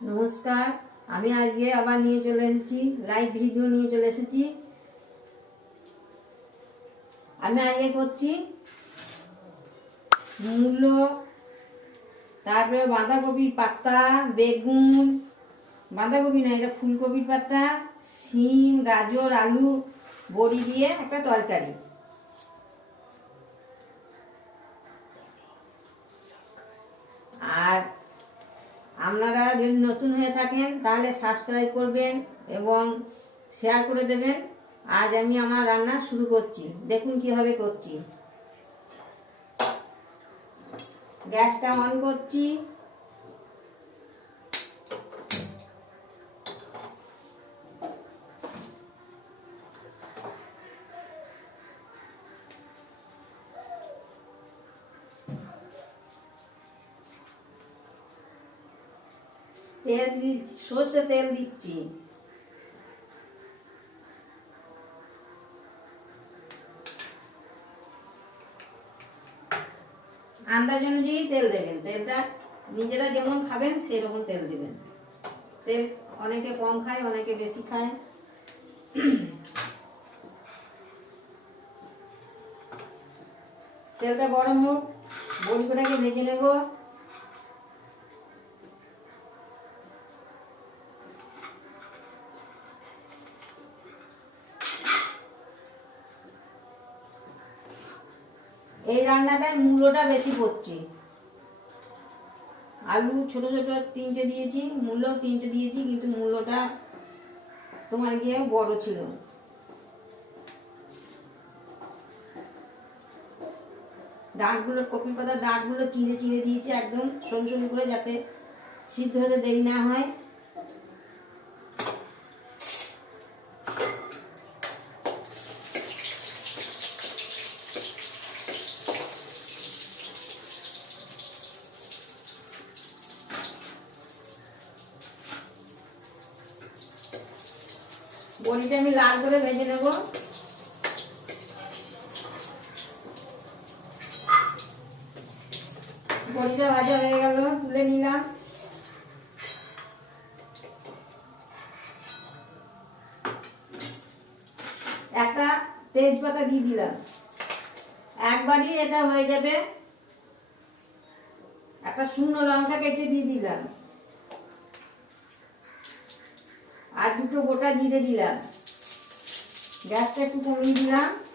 নমস্কার, আমি আজকে আবার নিয়ে চলে এসেছি লাইভ ভিডিও নিয়ে চলে এসেছি। আমি আজকে করছি মূলো তারপরে বাঁধাকপির পাতা, বেগুন, বাঁধাকপি না, এটা ফুলকপির পাতা, শিম, গাজর, আলু, বড়ি দিয়ে একটা তরকারি। আর আপনারা যদি নতুন হয়ে থাকেন, তাহলে সাবস্ক্রাইব করবেন এবং শেয়ার করে দেবেন। আজ আমি আমার রান্না শুরু করছি। দেখুন কীভাবে করছি। গ্যাসটা অন করছি। তেল দিচ্ছি সর্ষে তেল দিচ্ছি। আন্দাজ অনুযায়ী তেল দেবেন। তেলটা নিজেরা যেমন খাবেন, সেরকম তেল দেবেন। তেল অনেকে কম খায়, অনেকে বেশি খায়। তেলটা গরম হোক, বড়ি কটাকে ভেজে নেব। এই রান্নাটায় মূলোটা বেশি পড়ছে। আলু ছোট ছোট তিনটে দিয়েছি, মূল্য তিনটে দিয়েছি, কিন্তু মূলোটা তোমার গিয়ে বড় ছিল। ডাঁটগুলো, কপি পাতা ডাঁটগুলো চিড়ে চিড়ে দিয়েছি একদম সরু সরু করে যাতে সিদ্ধ হতে দেরি না হয় বড়িটা আমি লাল করে ভেজে নেব বড়িটা ভাজা হয়ে গেল, তুলে নিলাম। একটা তেজপাতা দিয়ে দিলাম। একবারই এটা হয়ে যাবে। একটা শুকনো লঙ্কা কেটে দিয়ে দিলাম। আর দুটো গোটা জিরে দিলাম। গ্যাসটা একটু কমিয়ে দিলাম।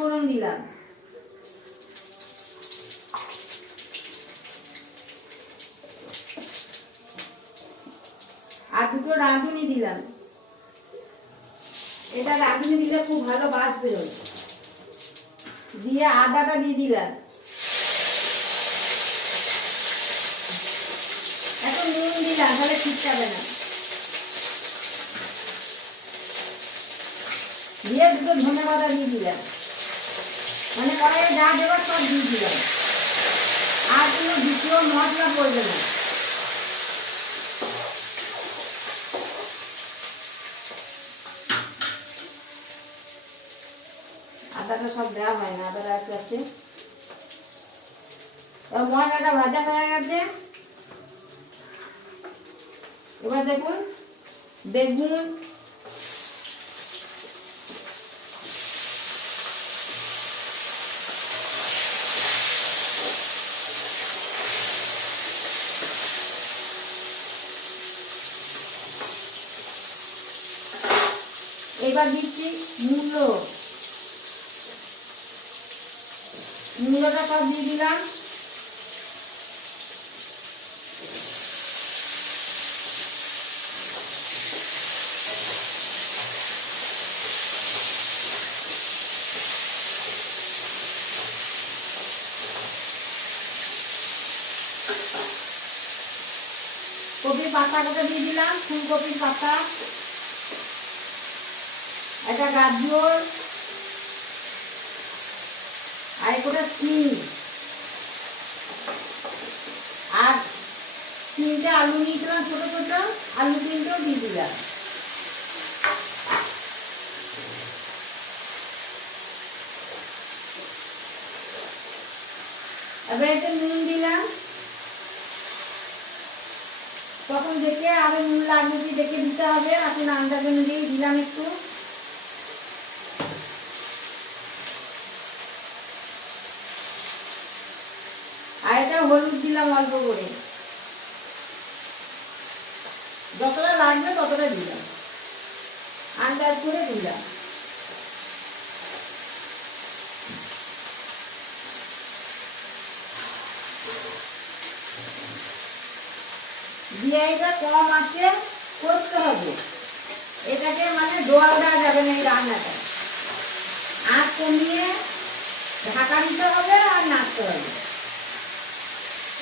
আর পাঁচ ফোড়ন দিলাম। আর দুটো রাঁধুনি দিলাম। এটা রাঁধুনি দিলে খুব ভালো বাস দিয়ে আদাটা দিয়ে দিলাম। এখন নুন দিলাম, তাহলে ঠিক যাবে না। দিয়ে দুটো ধনে পাতা দিয়ে দিলাম। মানে কড়াইয়ে যা দেবার সব দিয়ে দিলাম। আর কোনো দ্বিতীয় মশলা পড়বে না সব হয় না আছে মশলাটা গেছে। দেখুন, বেগুন এবার দিচ্ছি মূল্য। মূল্যটা সব দিয়ে দিলাম। কপির পাতাটাকে দিয়ে দিলাম ফুলকপির পাতা। একটা গাজর আর একটা সিম আর তিনটে আলু নিয়েছিলাম ছোট ছোট, আলু তিনটেও দিয়ে দিলাম। এবার এতে নুন দিলাম। তখন দেখে আরও নুন লাগবে দেখে দিতে হবে। এখন আন্দাজ অনুযায়ী দিলাম একটু আর এটা হলুদ দিলাম অল্প করে। যতটা লাগবে ততটা দিলাম। আন্দাজ করে দিলাম। এটা কম আছে, করতে হবে। এটাকে মানে দোয়াল দেওয়া যাবে না এই রান্নাটা। আর কমিয়ে ঢাকা দিতে হবে আর নাড়তে হবে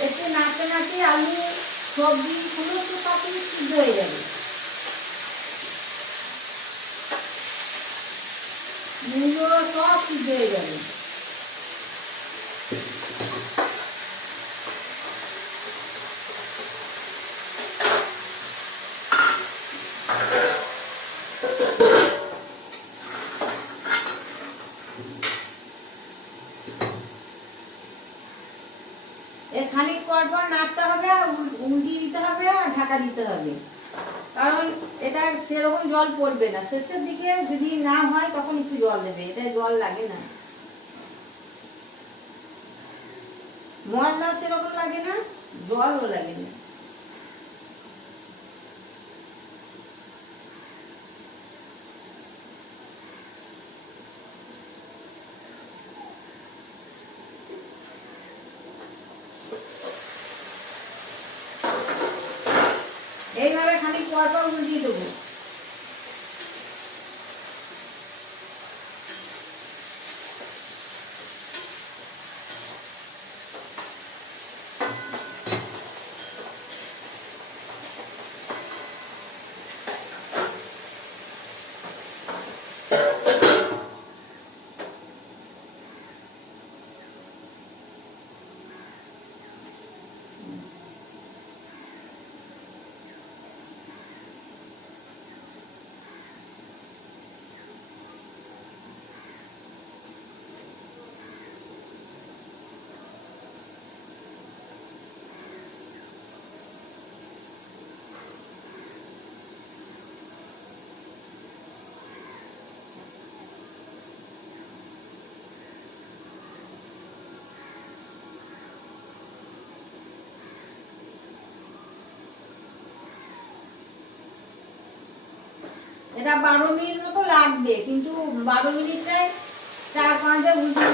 একটু নাড়তে নাড়তে আলু সবজি সমস্ত পাখি সিদ্ধ হয়ে যাবে মূলো সব সিদ্ধ হয়ে যাবে এর খানিক পর পর নাড়তে হবে আর উল- উল্টিয়ে দিতে হবে আর ঢাকা দিতে হবে। কারণ এটা সেরকম জল পড়বে না। শেষের দিকে যদি না হয়, তখন একটু জল দেবে। এটা জল লাগে না। মশলা সেরকম লাগে না, জলও লাগে না। এটা বারো মিনিট মতো লাগবে কিন্তু বারো মিনিটটায় চার পাঁচটা উল্টে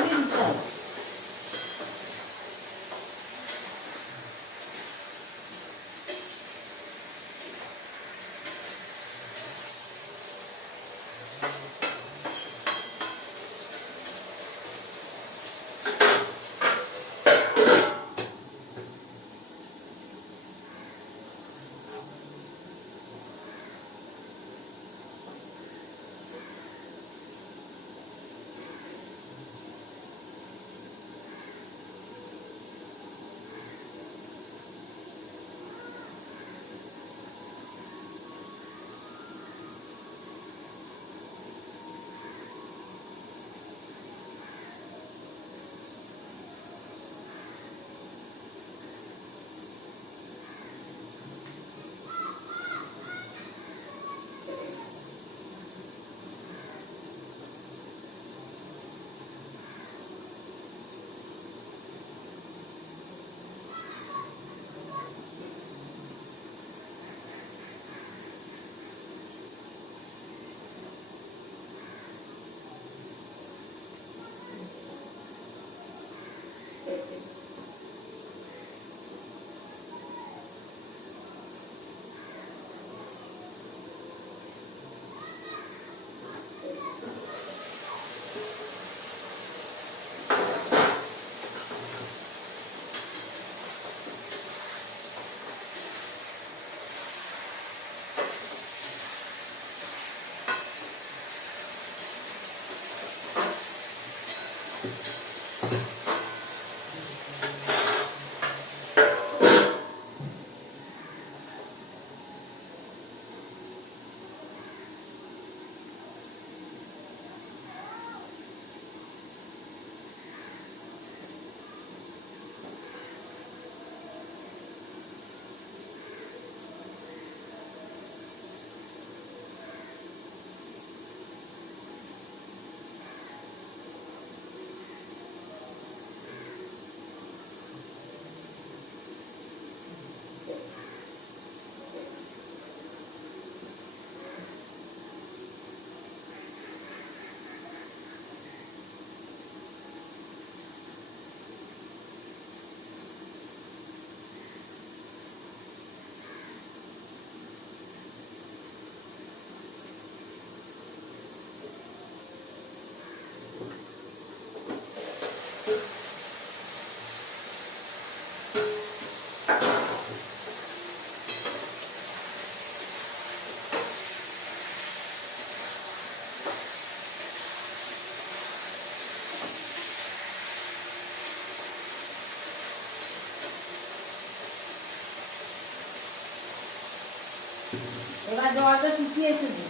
জলটা শুকিয়ে এসেছে।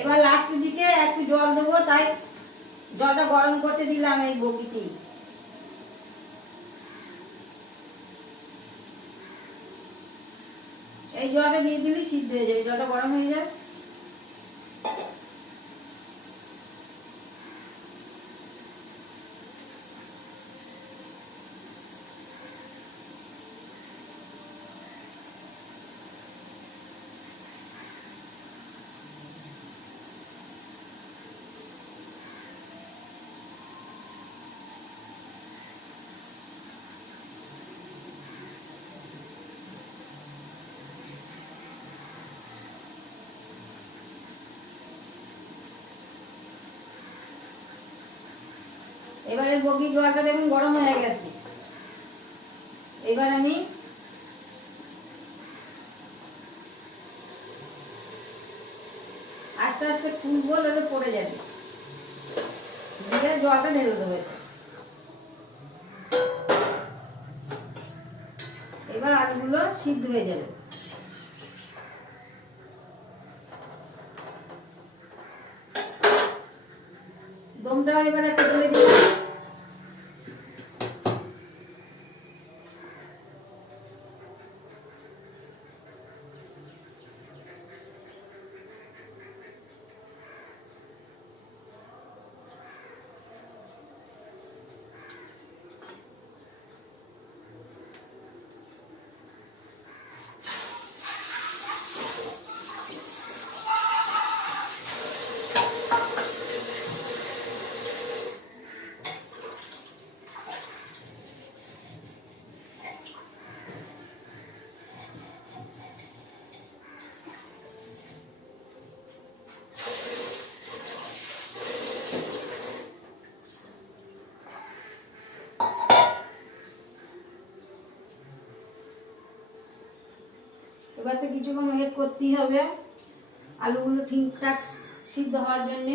এবার লাস্টের দিকে একটু জল দেবো, তাই জলটা গরম করতে দিলাম এই বগিতে এই জলটা দিয়ে দিলে সিদ্ধ হয়ে যাবে, জলটা গরম হয়ে যাবে। এবারে বগির জলটা দেখুন, গরম হয়ে গেছে। এবার আমি আস্তে আস্তে খুলবো তাহলে পড়ে যাবে। দিয়ে জলটা ঢেলে এবার আলুগুলো সিদ্ধ হয়ে যাবে। দমটাও এবার একটা ঢেলে দিই এবার কিছুক্ষণ ওয়েট করতেই হবে। আলুগুলো ঠিকঠাক সিদ্ধ হওয়ার জন্যে।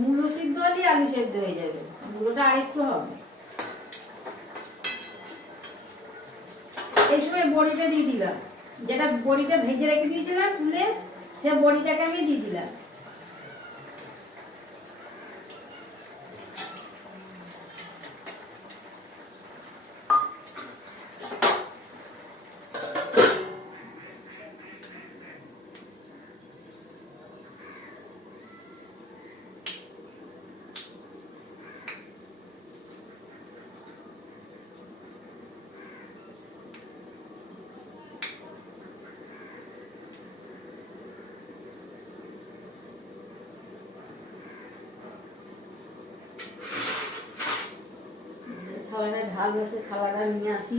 মূলো সিদ্ধ হলে আলু সেদ্ধ হয়ে যাবে। মুলোটা আরেকটু হবে। এই সময় বড়িটা দিয়ে দিলাম। যেটা বড়িটা ভেজে রেখে দিয়েছিলাম তুলে, সে বড়িটাকে আমি দিয়ে দিলাম। থালাটা ঢাল বসে থালাটা নিয়ে আসি।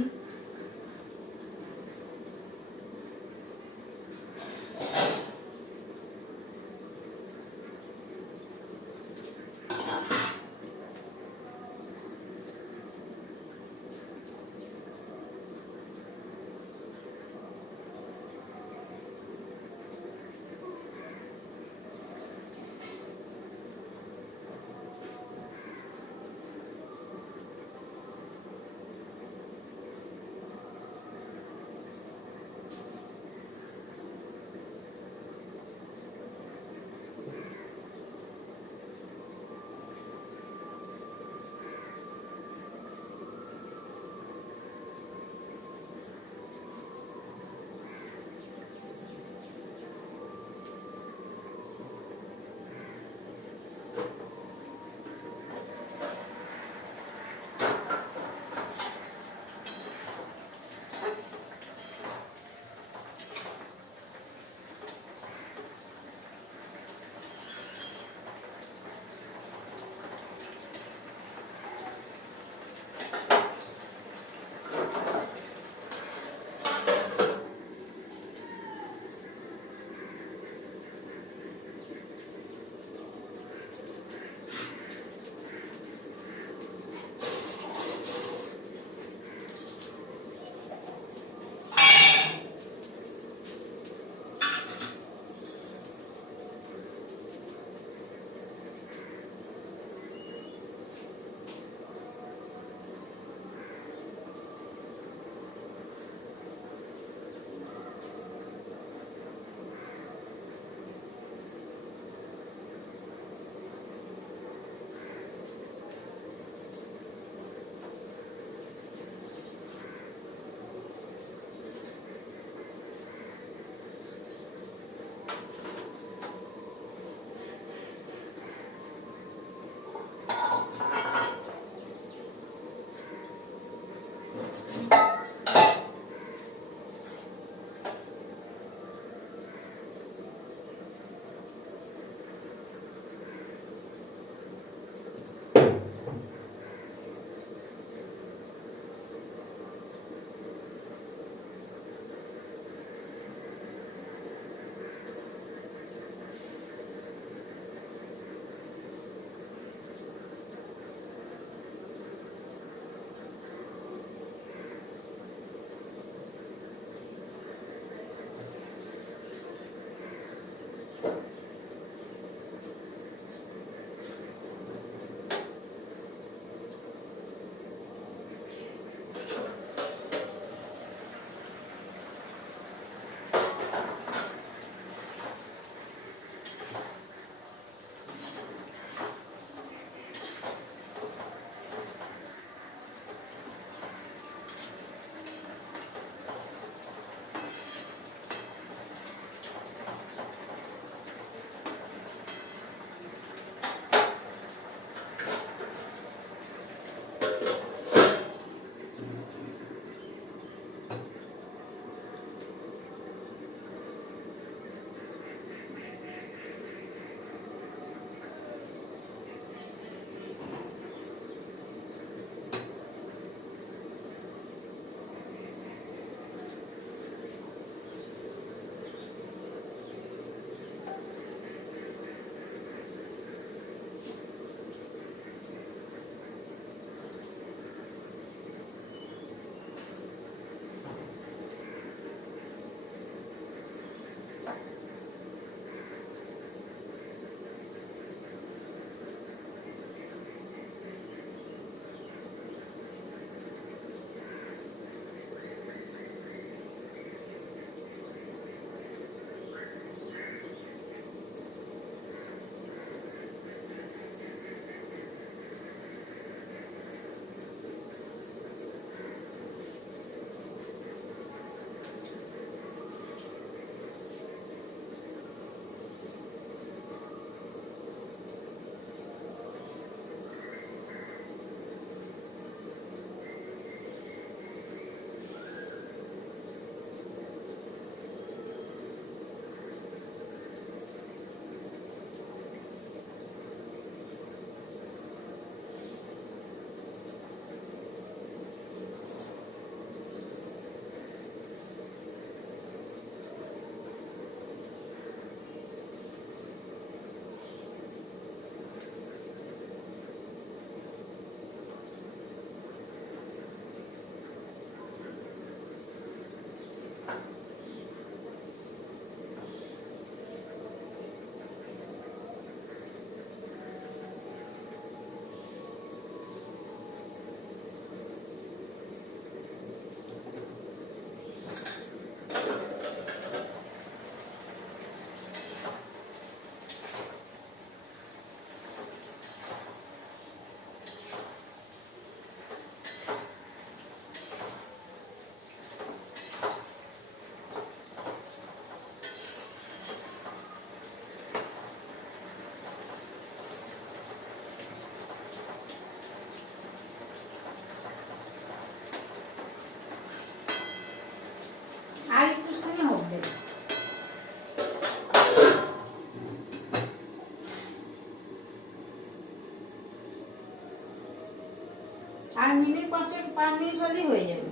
মিনিট পাঁচে পাঁচ মিনিট হলেই হয়ে যাবে।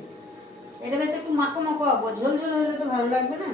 এটা বেশ একটু মাখো মাখো হব ঝোল ঝোল হলে তো ভালো লাগবে না?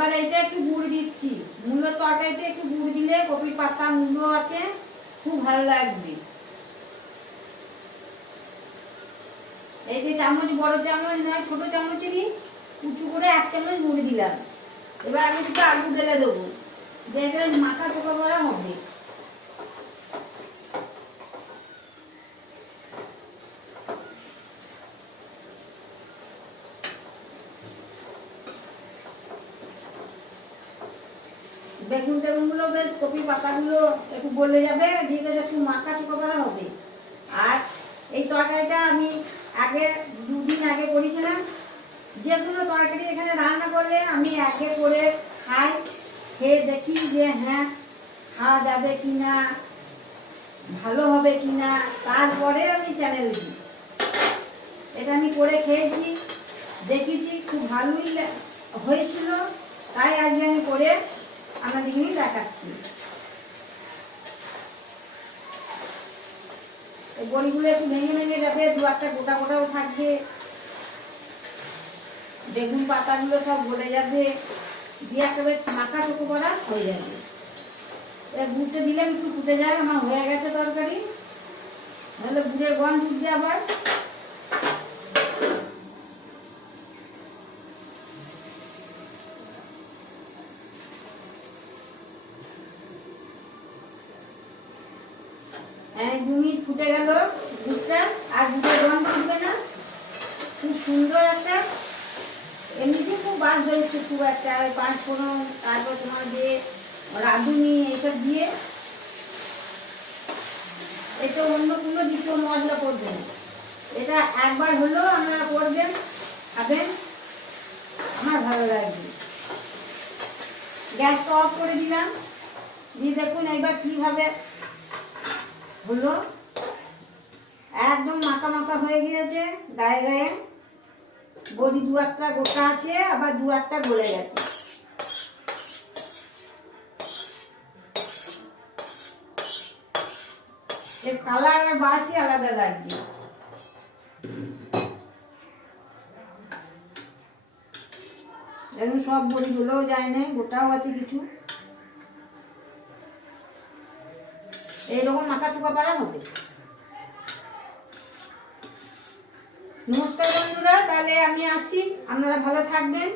এবার এইটা একটু গুড় দিচ্ছি। মূলো তরকারিতে একটু গুড় দিলে কপির পাতা, মূলো আছে, খুব ভালো লাগবে। এই যে চামচ, বড় চামচ নয়, ছোট চামচেরই উঁচু করে এক চামচ গুড় দিলাম। এবার আমি দুটো আলু ঢেলে দেবো। দেখবেন মাথা চোখা করা হবে বেগুন টেগুনগুলো কপি পাতাগুলো একটু গলে যাবে গেলে একটু মাখা চোখা করা হবে। আর এই তরকারিটা আমি আগে দুদিন আগে করেছিলাম। যেগুলো তরকারি এখানে রান্না করলে আমি আগে করে খাই, খেয়ে দেখি যে হ্যাঁ খাওয়া যাবে কি না ভালো হবে কি না তারপরে আমি চ্যানেল দিই। এটা আমি করে খেয়েছি, দেখেছি, খুব ভালোই হয়েছিল, তাই আজকে আমি করে আপনাদেরকে দেখাচ্ছি। বড়িগুলো একটু ভেঙে ভেঙে যাবে, দু একটা গোটা গোটাও থাকবে। বেগুন পাতাগুলো সব গলে যাবে। দিয়ে একটা বেশ মাখা চোখো করা হয়ে যাবে। গুড়টা দিলাম, একটু ফুটে যায়, আমার হয়ে গেছে তরকারি। তাহলে গুড়ের গন্ধ উঠবে আবার। মিনিট ফুটে গেল দুধটা আর দুধের গন্ধ উঠবে না। খুব সুন্দর একটা, এমনিতে খুব বাস হয়েছে খুব একটা, আর পাঁচ ফোড়ন তারপর তোমার যে রাঁধুনি এসব দিয়ে। এটা অন্য কোনো দ্বিতীয় মশলা করবেন এটা একবার হলেও আপনারা করবেন, খাবেন। আমার ভালো লাগবে। গ্যাসটা অফ করে দিলাম। দিয়ে দেখুন একবার কীভাবে হলো? একদম মাখা মাখা হয়ে গিয়েছে, গায়ে গায়ে। বড়ি দু একটা গোটা আছে, আবার দু একটা গলে গেছে। এর কালার আর বাসই আলাদা লাগছে। এখন সব বড়ি গুলোও যায় না গোটাও আছে কিছু। এইরকম মাথা চোখা পারা হবে। নমস্কার বন্ধুরা তাহলে আমি আসি। আপনারা ভালো থাকবেন।